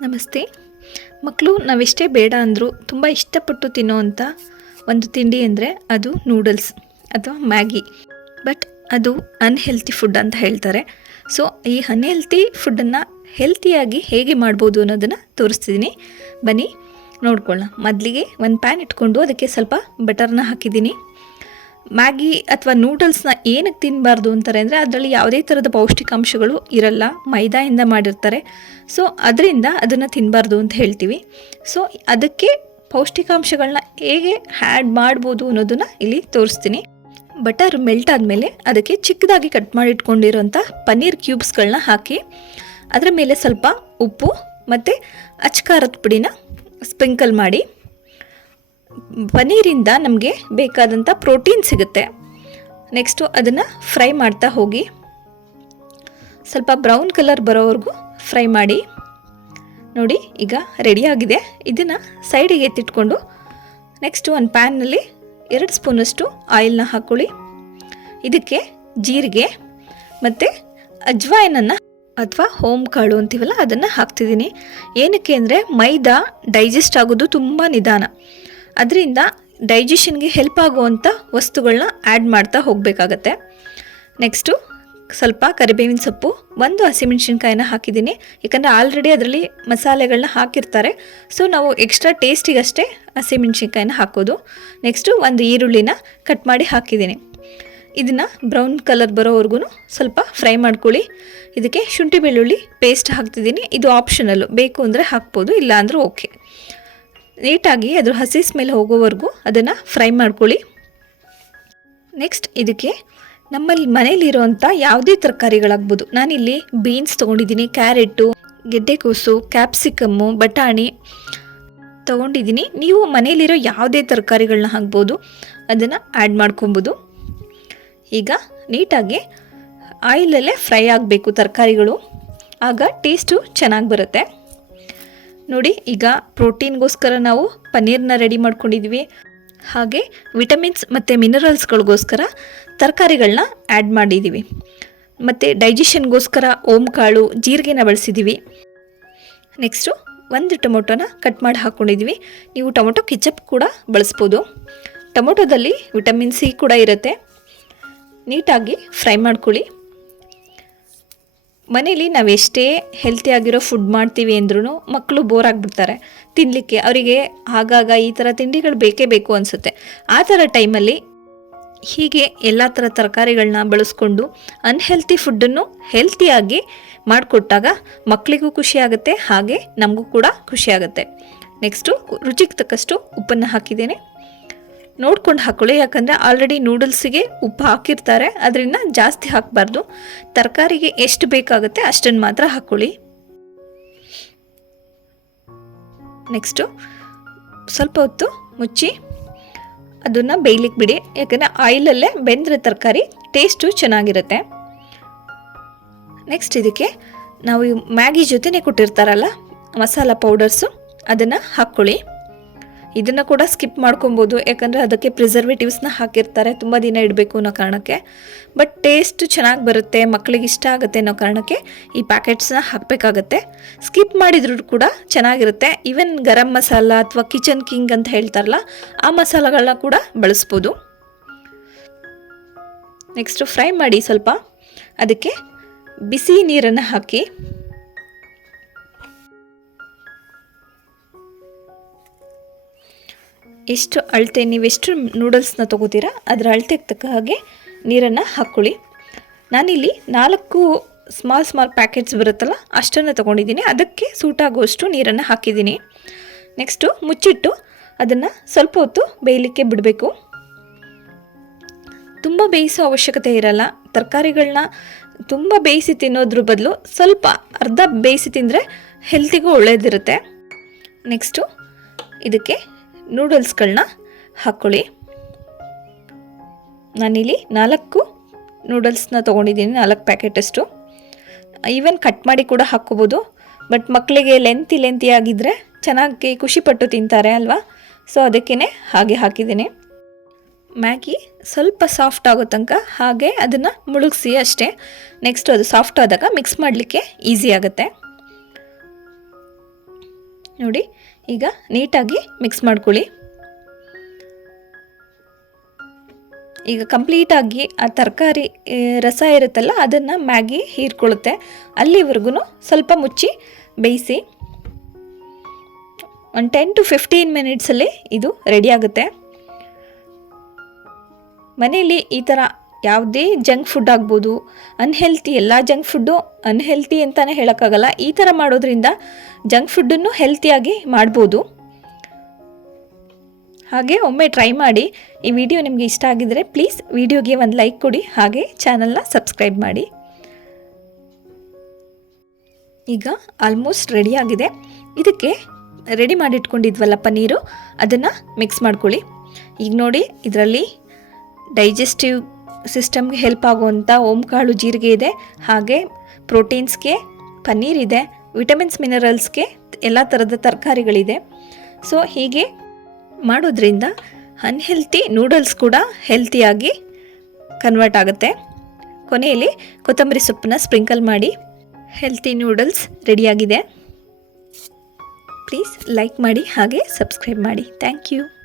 ನಮಸ್ತೆ. ಮಕ್ಕಳು ನಾವೆಷ್ಟೇ ಬೇಡ ಅಂದರೂ ತುಂಬ ಇಷ್ಟಪಟ್ಟು ತಿನ್ನೋವಂಥ ಒಂದು ತಿಂಡಿ ಅಂದರೆ ಅದು ನೂಡಲ್ಸ್ ಅಥವಾ ಮ್ಯಾಗಿ. ಬಟ್ ಅದು ಅನ್ಹೆಲ್ತಿ ಫುಡ್ ಅಂತ ಹೇಳ್ತಾರೆ. ಸೊ, ಈ ಅನ್ಹೆಲ್ತಿ ಫುಡ್ಡನ್ನು ಹೆಲ್ತಿಯಾಗಿ ಹೇಗೆ ಮಾಡ್ಬೋದು ಅನ್ನೋದನ್ನು ತೋರಿಸ್ತಿದ್ದೀನಿ ಬನ್ನಿ, ನೋಡ್ಕೊಳ್ಳೋಣ. ಮೊದಲಿಗೆ ಒಂದು ಪ್ಯಾನ್ ಇಟ್ಕೊಂಡು ಅದಕ್ಕೆ ಸ್ವಲ್ಪ ಬಟರ್ನ ಹಾಕಿದ್ದೀನಿ ಮ್ಯಾಗಿ ಅಥವಾ ನೂಡಲ್ಸ್ನ ಏನಕ್ಕೆ ತಿನ್ನಬಾರ್ದು ಅಂತಾರೆ ಅಂದರೆ ಅದರಲ್ಲಿ ಯಾವುದೇ ಥರದ ಪೌಷ್ಟಿಕಾಂಶಗಳು ಇರಲ್ಲ, ಮೈದಾಯಿಂದ ಮಾಡಿರ್ತಾರೆ. ಸೊ ಅದರಿಂದ ಅದನ್ನು ತಿನ್ನಬಾರ್ದು ಅಂತ ಹೇಳ್ತೀವಿ. ಸೊ ಅದಕ್ಕೆ ಪೌಷ್ಟಿಕಾಂಶಗಳನ್ನ ಹೇಗೆ ಹ್ಯಾಡ್ ಮಾಡ್ಬೋದು ಅನ್ನೋದನ್ನು ಇಲ್ಲಿ ತೋರಿಸ್ತೀನಿ. ಬಟರ್ ಮೆಲ್ಟ್ ಆದಮೇಲೆ ಅದಕ್ಕೆ ಚಿಕ್ಕದಾಗಿ ಕಟ್ ಮಾಡಿಟ್ಕೊಂಡಿರೋಂಥ ಪನ್ನೀರ್ ಕ್ಯೂಬ್ಸ್ಗಳನ್ನ ಹಾಕಿ, ಅದರ ಮೇಲೆ ಸ್ವಲ್ಪ ಉಪ್ಪು ಮತ್ತು ಅಚ್ಕಾರದ ಪುಡಿನ ಸ್ಪ್ರಿಂಕಲ್ ಮಾಡಿ. ಪನ್ನೀರಿಂದ ನಮಗೆ ಬೇಕಾದಂಥ ಪ್ರೋಟೀನ್ ಸಿಗುತ್ತೆ. ನೆಕ್ಸ್ಟು ಅದನ್ನು ಫ್ರೈ ಮಾಡ್ತಾ ಹೋಗಿ. ಸ್ವಲ್ಪ ಬ್ರೌನ್ ಕಲರ್ ಬರೋವರೆಗೂ ಫ್ರೈ ಮಾಡಿ. ನೋಡಿ, ಈಗ ರೆಡಿಯಾಗಿದೆ ಇದನ್ನು ಸೈಡಿಗೆ ಎತ್ತಿಟ್ಕೊಂಡು ನೆಕ್ಸ್ಟು ಒಂದು ಪ್ಯಾನ್ನಲ್ಲಿ ಎರಡು ಸ್ಪೂನಷ್ಟು ಆಯಿಲ್ನ ಹಾಕ್ಕೊಳ್ಳಿ ಇದಕ್ಕೆ ಜೀರಿಗೆ ಮತ್ತು ಅಜ್ವಾಯನನ್ನು ಅಥವಾ ಹೋಮ್ ಕಾಳು ಅಂತೀವಲ್ಲ, ಅದನ್ನು ಹಾಕ್ತಿದ್ದೀನಿ. ಏನಕ್ಕೆ ಅಂದರೆ ಮೈದಾ ಡೈಜೆಸ್ಟ್ ಆಗೋದು ತುಂಬ ನಿಧಾನ. ಅದರಿಂದ ಡೈಜೆಷನ್ಗೆ ಹೆಲ್ಪ್ ಆಗುವಂಥ ವಸ್ತುಗಳನ್ನ ಆ್ಯಡ್ ಮಾಡ್ತಾ ಹೋಗಬೇಕಾಗತ್ತೆ. ನೆಕ್ಸ್ಟು ಸ್ವಲ್ಪ ಕರಿಬೇವಿನ ಸೊಪ್ಪು, ಒಂದು ಹಸಿಮೆಣ್ಸಿನ್ಕಾಯಿನ ಹಾಕಿದ್ದೀನಿ. ಯಾಕಂದರೆ ಆಲ್ರೆಡಿ ಅದರಲ್ಲಿ ಮಸಾಲೆಗಳನ್ನ ಹಾಕಿರ್ತಾರೆ. ಸೊ ನಾವು ಎಕ್ಸ್ಟ್ರಾ ಟೇಸ್ಟಿಗಷ್ಟೇ ಹಸಿಮೆಣ್ಸಿನ್ಕಾಯಿನ ಹಾಕೋದು. ನೆಕ್ಸ್ಟು ಒಂದು ಈರುಳ್ಳಿನ ಕಟ್ ಮಾಡಿ ಹಾಕಿದ್ದೀನಿ. ಇದನ್ನು ಬ್ರೌನ್ ಕಲರ್ ಬರೋವರೆಗೂ ಸ್ವಲ್ಪ ಫ್ರೈ ಮಾಡ್ಕೊಳ್ಳಿ. ಇದಕ್ಕೆ ಶುಂಠಿ ಬೆಳ್ಳುಳ್ಳಿ ಪೇಸ್ಟ್ ಹಾಕ್ತಿದ್ದೀನಿ. ಇದು ಆಪ್ಷನಲ್ಲು ಬೇಕು ಅಂದರೆ ಹಾಕ್ಬೋದು ಇಲ್ಲ ಅಂದರೆ ಓಕೆ ನೀಟಾಗಿ ಅದ್ರ ಹಸಿ ಸ್ಮೆಲ್ ಹೋಗೋವರೆಗೂ ಅದನ್ನು ಫ್ರೈ ಮಾಡ್ಕೊಳ್ಳಿ. ನೆಕ್ಸ್ಟ್ ಇದಕ್ಕೆ ನಮ್ಮಲ್ಲಿ ಮನೇಲಿರುವಂಥ ಯಾವುದೇ ತರಕಾರಿಗಳಾಗ್ಬೋದು. ನಾನಿಲ್ಲಿ ಬೀನ್ಸ್ ತೊಗೊಂಡಿದ್ದೀನಿ ಕ್ಯಾರೆಟು ಗೆಡ್ಡೆಕೋಸು ಕ್ಯಾಪ್ಸಿಕಮ್ಮು ಬಟಾಣಿ ತೊಗೊಂಡಿದ್ದೀನಿ. ನೀವು ಮನೇಲಿರೋ ಯಾವುದೇ ತರಕಾರಿಗಳನ್ನ ಹಾಕ್ಬೋದು. ಅದನ್ನು ಆ್ಯಡ್ ಮಾಡ್ಕೊಬೋದು. ಈಗ ನೀಟಾಗಿ ಆಯಿಲಲ್ಲೇ ಫ್ರೈ ಆಗಬೇಕು ತರಕಾರಿಗಳು. ಆಗ ಟೇಸ್ಟು ಚೆನ್ನಾಗಿ ಬರುತ್ತೆ. ನೋಡಿ, ಈಗ ಪ್ರೋಟೀನ್ಗೋಸ್ಕರ ನಾವು ಪನ್ನೀರ್ನ ರೆಡಿ ಮಾಡ್ಕೊಂಡಿದ್ವಿ. ಹಾಗೆ ವಿಟಮಿನ್ಸ್ ಮತ್ತು ಮಿನರಲ್ಸ್ಗಳಿಗೋಸ್ಕರ ತರಕಾರಿಗಳನ್ನ ಆ್ಯಡ್ ಮಾಡಿದ್ದೀವಿ ಮತ್ತು ಡೈಜೆಷನ್ಗೋಸ್ಕರ ಓಮ್ ಕಾಳು ಜೀರಿಗೆನ ಬಳಸಿದ್ದೀವಿ ನೆಕ್ಸ್ಟು ಒಂದು ಟೊಮೊಟೊನ ಕಟ್ ಮಾಡಿ ಹಾಕ್ಕೊಂಡಿದ್ವಿ ನೀವು ಟೊಮೊಟೊ ಕಿಚಪ್ ಕೂಡ ಬಳಸ್ಬೋದು. ಟೊಮೊಟೊದಲ್ಲಿ ವಿಟಮಿನ್ ಸಿ ಕೂಡ ಇರುತ್ತೆ. ನೀಟಾಗಿ ಫ್ರೈ ಮಾಡ್ಕೊಳ್ಳಿ. ಮನೇಲಿ ನಾವು ಎಷ್ಟೇ ಹೆಲ್ತಿಯಾಗಿರೋ ಫುಡ್ ಮಾಡ್ತೀವಿ ಅಂದ್ರೂ ಮಕ್ಕಳು ಬೋರ್ ಆಗಿಬಿಡ್ತಾರೆ. ತಿನ್ನಲಿಕ್ಕೆ ಅವರಿಗೆ ಆಗಾಗ ಈ ಥರ ತಿಂಡಿಗಳು ಬೇಕೇ ಬೇಕು ಅನಿಸುತ್ತೆ. ಆ ಥರ ಟೈಮಲ್ಲಿ ಹೀಗೆ ಎಲ್ಲ ಥರ ತರಕಾರಿಗಳನ್ನ ಬಳಸ್ಕೊಂಡು ಅನ್ಹೆಲ್ತಿ ಫುಡ್ಡನ್ನು ಹೆಲ್ತಿಯಾಗಿ ಮಾಡಿಕೊಟ್ಟಾಗ ಮಕ್ಕಳಿಗೂ ಖುಷಿ ಆಗುತ್ತೆ, ಹಾಗೆ ನಮಗೂ ಕೂಡ ಖುಷಿ ಆಗುತ್ತೆ. ನೆಕ್ಸ್ಟು ರುಚಿಗೆ ತಕ್ಕಷ್ಟು ಉಪ್ಪನ್ನು ಹಾಕಿದ್ದೇನೆ. ನೋಡ್ಕೊಂಡು ಹಾಕ್ಕೊಳ್ಳಿ ಯಾಕಂದರೆ ಆಲ್ರೆಡಿ ನೂಡಲ್ಸಿಗೆ ಉಪ್ಪು ಹಾಕಿರ್ತಾರೆ. ಅದರಿಂದ ಜಾಸ್ತಿ ಹಾಕಬಾರ್ದು. ತರಕಾರಿಗೆ ಎಷ್ಟು ಬೇಕಾಗುತ್ತೆ ಅಷ್ಟನ್ನು ಮಾತ್ರ ಹಾಕ್ಕೊಳ್ಳಿ ನೆಕ್ಸ್ಟು ಸ್ವಲ್ಪ ಹೊತ್ತು ಮುಚ್ಚಿ ಅದನ್ನು ಬೇಯ್ಲಿಕ್ಕೆ ಬಿಡಿ. ಯಾಕಂದರೆ ಆಯಿಲಲ್ಲೇ ಬೆಂದರೆ ತರಕಾರಿ ಟೇಸ್ಟು ಚೆನ್ನಾಗಿರುತ್ತೆ. ನೆಕ್ಸ್ಟ್ ಇದಕ್ಕೆ ನಾವು ಮ್ಯಾಗಿ ಜೊತೆನೇ ಕೊಟ್ಟಿರ್ತಾರಲ್ಲ ಮಸಾಲ ಪೌಡರ್ಸು ಅದನ್ನು ಹಾಕ್ಕೊಳ್ಳಿ ಇದನ್ನು ಕೂಡ ಸ್ಕಿಪ್ ಮಾಡ್ಕೊಬೋದು. ಯಾಕಂದರೆ ಅದಕ್ಕೆ ಪ್ರಿಸರ್ವೇಟಿವ್ಸ್ನ ಹಾಕಿರ್ತಾರೆ. ತುಂಬ ದಿನ ಇಡಬೇಕು ಅನ್ನೋ ಕಾರಣಕ್ಕೆ. ಬಟ್ ಟೇಸ್ಟ್ ಚೆನ್ನಾಗಿ ಬರುತ್ತೆ. ಮಕ್ಕಳಿಗೆ ಇಷ್ಟ ಆಗುತ್ತೆ ಅನ್ನೋ ಕಾರಣಕ್ಕೆ ಈ ಪ್ಯಾಕೆಟ್ಸ್ನ ಹಾಕಬೇಕಾಗತ್ತೆ. ಸ್ಕಿಪ್ ಮಾಡಿದ್ರು ಕೂಡ ಚೆನ್ನಾಗಿರುತ್ತೆ. ಈವನ್ ಗರಂ ಮಸಾಲ ಅಥವಾ ಕಿಚನ್ ಕಿಂಗ್ ಅಂತ ಹೇಳ್ತಾರಲ್ಲ, ಆ ಮಸಾಲಗಳನ್ನ ಕೂಡ ಬಳಸ್ಬೋದು. ನೆಕ್ಸ್ಟು ಫ್ರೈ ಮಾಡಿ ಸ್ವಲ್ಪ. ಅದಕ್ಕೆ ಬಿಸಿ ನೀರನ್ನು ಹಾಕಿ ಎಷ್ಟು ಅಳತೆ ನೀವೆಷ್ಟು ನೂಡಲ್ಸ್ನ ತೊಗೋತೀರಾ, ಅದರ ಅಳತೆಗೆ ತಕ್ಕ ಹಾಗೆ ನೀರನ್ನು ಹಾಕ್ಕೊಳ್ಳಿ ನಾನಿಲ್ಲಿ ನಾಲ್ಕು ಸ್ಮಾಲ್ ಸ್ಮಾಲ್ ಪ್ಯಾಕೆಟ್ಸ್ ಬರುತ್ತಲ್ಲ, ಅಷ್ಟನ್ನು ತೊಗೊಂಡಿದ್ದೀನಿ. ಅದಕ್ಕೆ ಸೂಟ್ ಆಗುವಷ್ಟು ನೀರನ್ನು ಹಾಕಿದ್ದೀನಿ. ನೆಕ್ಸ್ಟು ಮುಚ್ಚಿಟ್ಟು ಅದನ್ನು ಸ್ವಲ್ಪ ಹೊತ್ತು ಬೇಯಲಿಕ್ಕೆ ಬಿಡಬೇಕು. ತುಂಬ ಬೇಯಿಸೋ ಅವಶ್ಯಕತೆ ಇರಲ್ಲ. ತರಕಾರಿಗಳನ್ನ ತುಂಬ ಬೇಯಿಸಿ ತಿನ್ನೋದ್ರ ಬದಲು ಸ್ವಲ್ಪ ಅರ್ಧ ಬೇಯಿಸಿ ತಿಂದರೆ ಹೆಲ್ತಿಗೂ ಒಳ್ಳೆಯದಿರುತ್ತೆ ನೆಕ್ಸ್ಟು ಇದಕ್ಕೆ ನೂಡಲ್ಸ್ಗಳನ್ನ ಹಾಕ್ಕೊಳ್ಳಿ ನಾನಿಲ್ಲಿ ನಾಲ್ಕು ನೂಡಲ್ಸ್ನ ತೊಗೊಂಡಿದ್ದೀನಿ, ನಾಲ್ಕು ಪ್ಯಾಕೆಟಷ್ಟು ಈವನ್ ಕಟ್ ಮಾಡಿ ಕೂಡ ಹಾಕ್ಕೋಬೋದು ಬಟ್ ಮಕ್ಕಳಿಗೆ ಲೆಂತಿ ಲೆಂತಿ ಆಗಿದ್ದರೆ ಚೆನ್ನಾಗಿ ಖುಷಿಪಟ್ಟು ತಿಂತಾರೆ ಅಲ್ವಾ? ಸೊ ಅದಕ್ಕೇ ಹಾಗೆ ಹಾಕಿದ್ದೀನಿ. ಮ್ಯಾಗಿ ಸ್ವಲ್ಪ ಸಾಫ್ಟ್ ಆಗೋ ತನಕ ಹಾಗೆ ಅದನ್ನು ಮುಳುಗಿಸಿ ಅಷ್ಟೇ. ನೆಕ್ಸ್ಟ್ ಅದು ಸಾಫ್ಟ್ ಆದಾಗ ಮಿಕ್ಸ್ ಮಾಡಲಿಕ್ಕೆ ಈಸಿ ಆಗುತ್ತೆ. ನೋಡಿ ಈಗ ನೀಟಾಗಿ ಮಿಕ್ಸ್ ಮಾಡ್ಕೊಳ್ಳಿ. ಈಗ ಕಂಪ್ಲೀಟಾಗಿ ಆ ತರಕಾರಿ ರಸ ಇರುತ್ತಲ್ಲ, ಅದನ್ನು ಮ್ಯಾಗಿ ಹೀರ್ಕೊಳ್ಳುತ್ತೆ. ಅಲ್ಲಿವರೆಗೂ ಸ್ವಲ್ಪ ಮುಚ್ಚಿ ಬೇಯಿಸಿ ಒಂದು ಟೆನ್ ಟು ಫಿಫ್ಟೀನ್ ಮಿನಿಟ್ಸಲ್ಲಿ ಇದು ರೆಡಿ ಆಗುತ್ತೆ. ಮನೆಯಲ್ಲಿ ಈ ಥರ ಯಾವುದೇ ಜಂಕ್ ಫುಡ್ ಆಗ್ಬೋದು ಅನ್ಹೆಲ್ತಿ ಎಲ್ಲ ಜಂಕ್ ಫುಡ್ಡು ಅನ್ಹೆಲ್ತಿ ಅಂತಲೇ ಹೇಳೋಕ್ಕಾಗಲ್ಲ. ಈ ಥರ ಮಾಡೋದ್ರಿಂದ ಜಂಕ್ ಫುಡ್ಡನ್ನು ಹೆಲ್ತಿಯಾಗಿ ಮಾಡ್ಬೋದು. ಹಾಗೆ ಒಮ್ಮೆ ಟ್ರೈ ಮಾಡಿ. ಈ ವಿಡಿಯೋ ನಿಮಗೆ ಇಷ್ಟ ಆಗಿದರೆ ಪ್ಲೀಸ್ ವಿಡಿಯೋಗೆ ಒಂದು ಲೈಕ್ ಕೊಡಿ, ಹಾಗೆ ಚಾನಲ್ನ ಸಬ್ಸ್ಕ್ರೈಬ್ ಮಾಡಿ. ಈಗ ಆಲ್ಮೋಸ್ಟ್ ರೆಡಿ ಆಗಿದೆ. ಇದಕ್ಕೆ ರೆಡಿ ಮಾಡಿಟ್ಕೊಂಡಿದ್ವಲ್ಲ ಪನ್ನೀರು ಅದನ್ನು ಮಿಕ್ಸ್ ಮಾಡ್ಕೊಳ್ಳಿ. ಈಗ ನೋಡಿ, ಇದರಲ್ಲಿ ಡೈಜೆಸ್ಟಿವ್ ಸಿಸ್ಟಮ್ಗೆ ಹೆಲ್ಪ್ ಆಗುವಂಥ ಓಂಕಾಳು ಜೀರಿಗೆ ಇದೆ. ಹಾಗೆ ಪ್ರೋಟೀನ್ಸ್ಗೆ ಪನ್ನೀರ್ ಇದೆ. ವಿಟಮಿನ್ಸ್, ಮಿನರಲ್ಸ್ಗೆ ಎಲ್ಲ ಥರದ ತರಕಾರಿಗಳಿದೆ. ಸೊ, ಹೀಗೆ ಮಾಡೋದ್ರಿಂದ ಅನ್ಹೆಲ್ತಿ ನೂಡಲ್ಸ್ ಕೂಡ ಹೆಲ್ತಿಯಾಗಿ ಕನ್ವರ್ಟ್ ಆಗುತ್ತೆ. ಕೊನೆಯಲ್ಲಿ ಕೊತ್ತಂಬರಿ ಸೊಪ್ಪನ್ನ ಸ್ಪ್ರಿಂಕಲ್ ಮಾಡಿ ಹೆಲ್ತಿ ನೂಡಲ್ಸ್ ರೆಡಿಯಾಗಿದೆ ಪ್ಲೀಸ್ ಲೈಕ್ ಮಾಡಿ ಹಾಗೆ ಸಬ್ಸ್ಕ್ರೈಬ್ ಮಾಡಿ. Thank you